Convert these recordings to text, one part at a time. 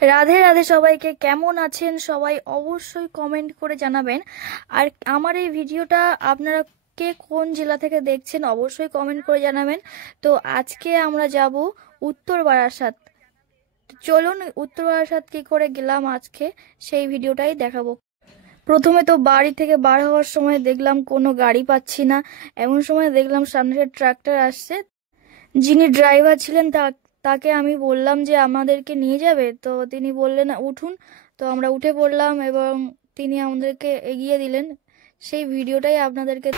রাধে রাধে সবাইকে। কেমন আছেন সবাই? অবশ্যই কমেন্ট করে জানাবেন। আর আমার এই ভিডিওটা আপনারা কে কোন জেলা থেকে দেখছেন অবশ্যই কমেন্ট করে জানাবেন। তো আজকে আমরা যাব উত্তর বারাসাত। চলুন উত্তর বারাসাত কি করে গেলাম আজকে সেই ভিডিওটাই দেখাবো। প্রথমে তো বাড়ি থেকে বার হওয়ার সময় দেখলাম কোনো গাড়ি পাচ্ছি না। এমন সময় দেখলাম সামনে ট্রাক্টর আসছে। যিনি ড্রাইভার ছিলেন তাকে আমি বললাম যে আমাদেরকে নিয়ে যাবে, তো তিনি বললেন উঠুন। তো আমরা উঠে পড়লাম এবং তিনি আমাদেরকে এগিয়ে দিলেন। সেই ভিডিওটাই আপনাদেরকে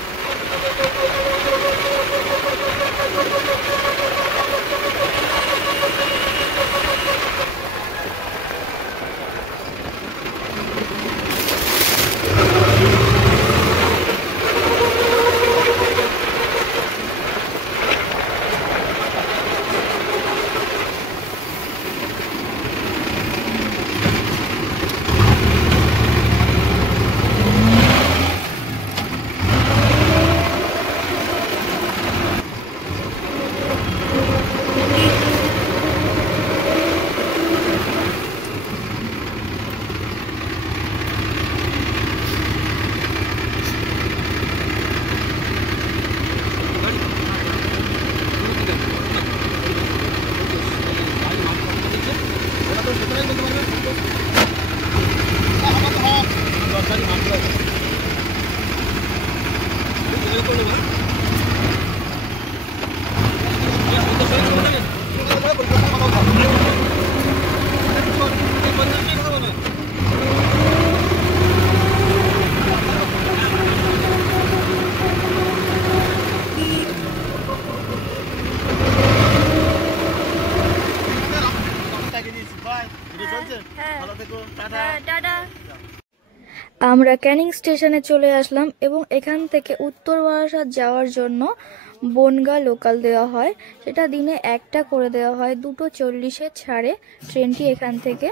আমরা ক্যানিং স্টেশনে চলে আসলাম এবং এখান থেকে উত্তর বারাসাত যাওয়ার জন্য বনগা লোকাল দেওয়া হয়। সেটা দিনে একটা করে দেওয়া হয়, 2:40 ছাড়ে ট্রেনটি এখান থেকে।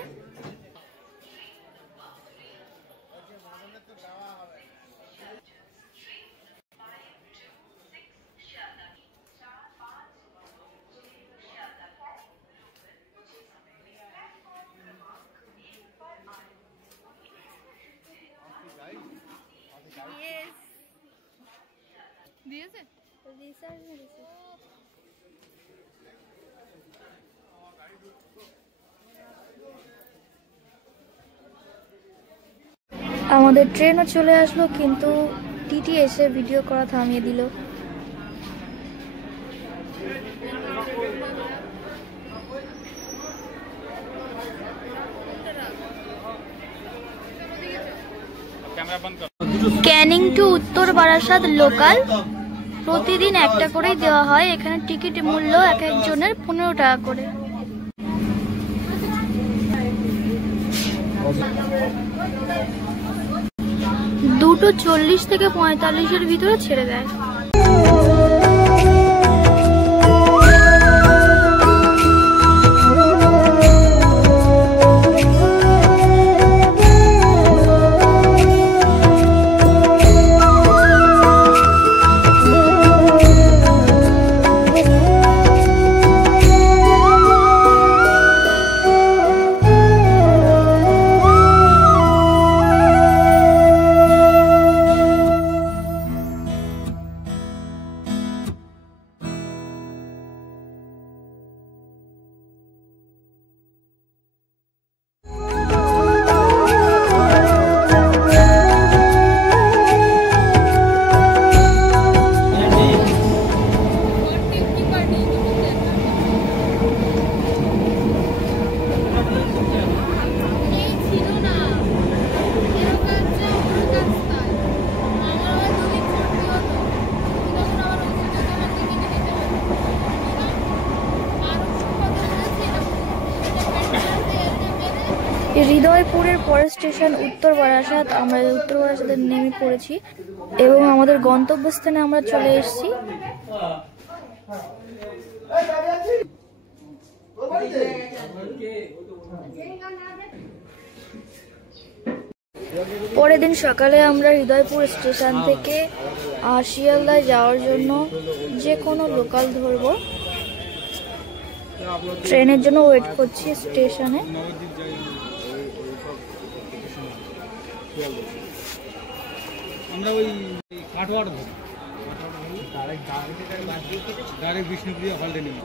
আমাদের ট্রেনও চলে আসলো, কিন্তু টিটি এসে ভিডিও করা থামিয়ে দিল। ক্যানিং টু উত্তর বারাসাত লোকাল প্রতিদিন একটা করেই দেওয়া হয়। এখানে টিকিট মূল্য এক একজনের 15 টাকা করে। 2:40 থেকে 45-এর ভিতরে ছেড়ে দেয়। হৃদয়পুরের পরের স্টেশন উত্তর বারাসাত। আমরা উত্তর বারাসাতে নেমে পড়েছি এবং আমাদের গন্তব্যস্থানে আমরা চলে এসেছি। পরের দিন সকালে আমরা হৃদয়পুর স্টেশন থেকে শিয়ালদায় যাওয়ার জন্য যে কোনো লোকাল ধরবো। ট্রেনের জন্য ওয়েট করছি স্টেশনে। আমরা ওই কাটোয়ার ডাইরেক্ট বিষ্ণুপ্রিয়া হলডে নেব।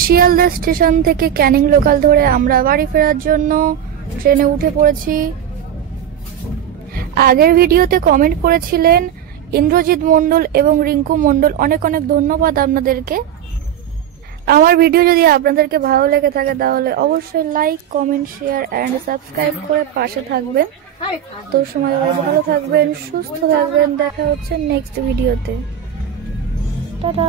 শিয়ালদা স্টেশন থেকে ক্যানিং লোকাল ধরে আমরা বাড়ি ফেরার জন্য ট্রেনে উঠে পড়েছি। আগের ভিডিওতে কমেন্ট করেছিলেন ইন্দ্রজিৎ মণ্ডল এবং রিঙ্কু মণ্ডল, অনেক অনেক ধন্যবাদ আপনাদেরকে। আমার ভিডিও যদি আপনাদেরকে ভালো লেগে থাকে তাহলে অবশ্যই like, comment, share and subscribe করে পাশে থাকবেন। তো সময় ভালো থাকবেন, সুস্থ থাকবেন, দেখা হচ্ছে নেক্সট ভিডিওতে। টাটা।